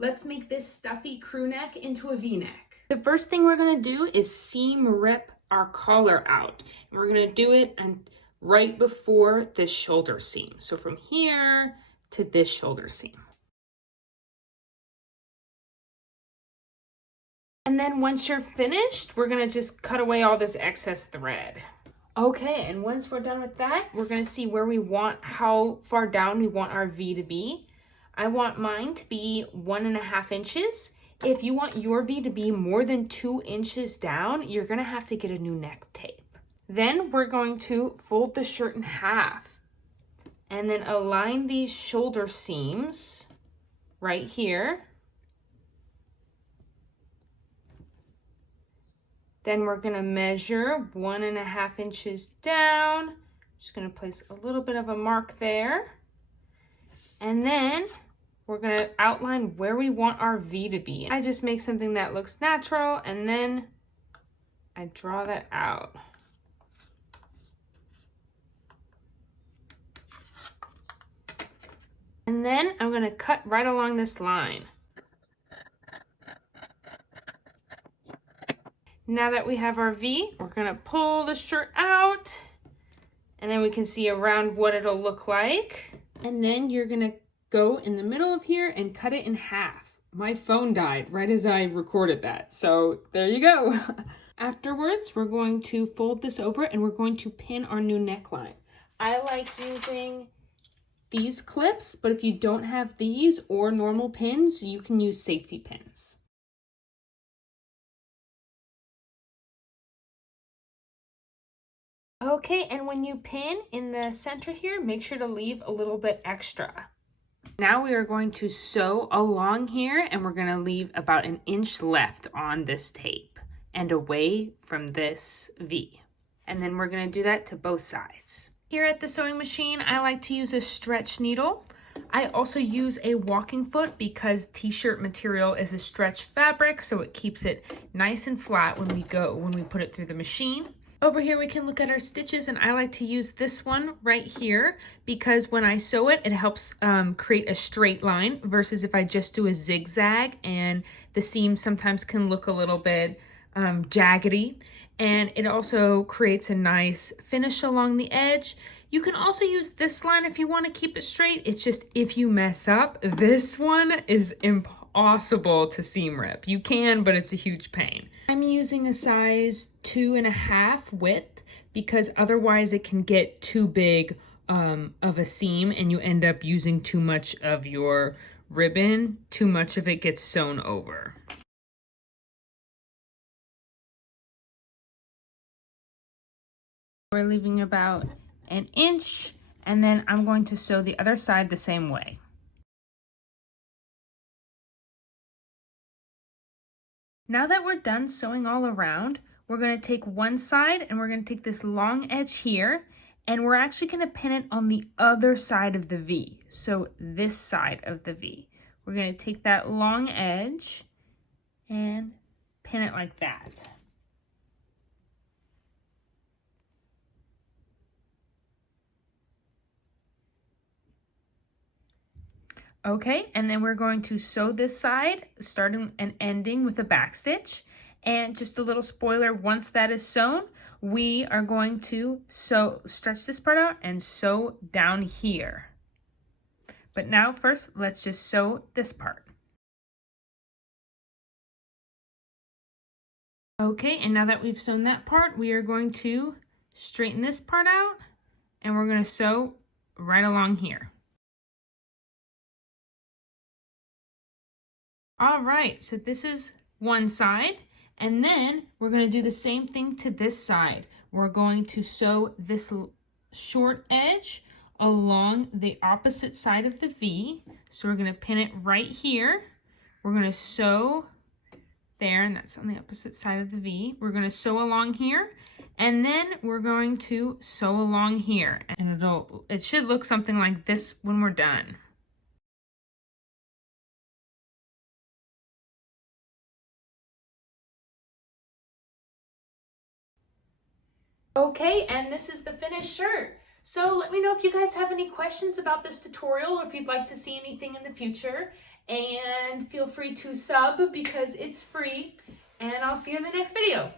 Let's make this stuffy crew neck into a V-neck. The first thing we're gonna do is seam rip our collar out. And we're gonna do it right before this shoulder seam. So from here to this shoulder seam. And then once you're finished, we're gonna just cut away all this excess thread. Okay, and once we're done with that, we're gonna see where we want, how far down we want our V to be. I want mine to be 1.5 inches. If you want your V to be more than 2 inches down, you're gonna have to get a new neck tape. Then we're going to fold the shirt in half and then align these shoulder seams right here. Then we're gonna measure 1.5 inches down. Just gonna place a little bit of a mark there. And then we're gonna outline where we want our V to be. I just make something that looks natural and then I draw that out. And then I'm gonna cut right along this line. Now that we have our V, we're gonna pull the shirt out and then we can see around what it'll look like. And then you're gonna go in the middle of here and cut it in half. My phone died right as I recorded that, so there you go. Afterwards, we're going to fold this over and we're going to pin our new neckline. I like using these clips, but if you don't have these or normal pins, you can use safety pins. Okay, and when you pin in the center here, make sure to leave a little bit extra. Now we are going to sew along here and we're going to leave about 1 inch left on this tape and away from this V. And then we're going to do that to both sides. Here at the sewing machine, I like to use a stretch needle. I also use a walking foot because t-shirt material is a stretch fabric, so it keeps it nice and flat when we put it through the machine. Over here we can look at our stitches, and I like to use this one right here because when I sew it, it helps create a straight line versus if I just do a zigzag, and the seams sometimes can look a little bit jaggedy, and it also creates a nice finish along the edge. You can also use this line if you want to keep it straight. It's just if you mess up, this one is impossible to seam rip. You can, but it's a huge pain. I'm using a size 2.5 width because otherwise it can get too big of a seam and you end up using too much of your ribbon. Too much of it gets sewn over. We're leaving about 1 inch, and then I'm going to sew the other side the same way. Now that we're done sewing all around, we're going to take one side and we're going to take this long edge here, and we're actually going to pin it on the other side of the V. So this side of the V. We're going to take that long edge and pin it like that. Okay, and then we're going to sew this side, starting and ending with a back stitch. And just a little spoiler, once that is sewn, we are going to stretch this part out and sew down here. But now first, let's just sew this part. Okay, and now that we've sewn that part, we are going to straighten this part out and we're going to sew right along here. All right, so this is one side, and then we're going to do the same thing to this side. We're going to sew this short edge along the opposite side of the V. So we're going to pin it right here. We're going to sew there, and that's on the opposite side of the V. We're going to sew along here, and then we're going to sew along here. And it should look something like this when we're done. Okay, and this is the finished shirt. So let me know if you guys have any questions about this tutorial or if you'd like to see anything in the future. and feel free to sub because it's free, and I'll see you in the next video.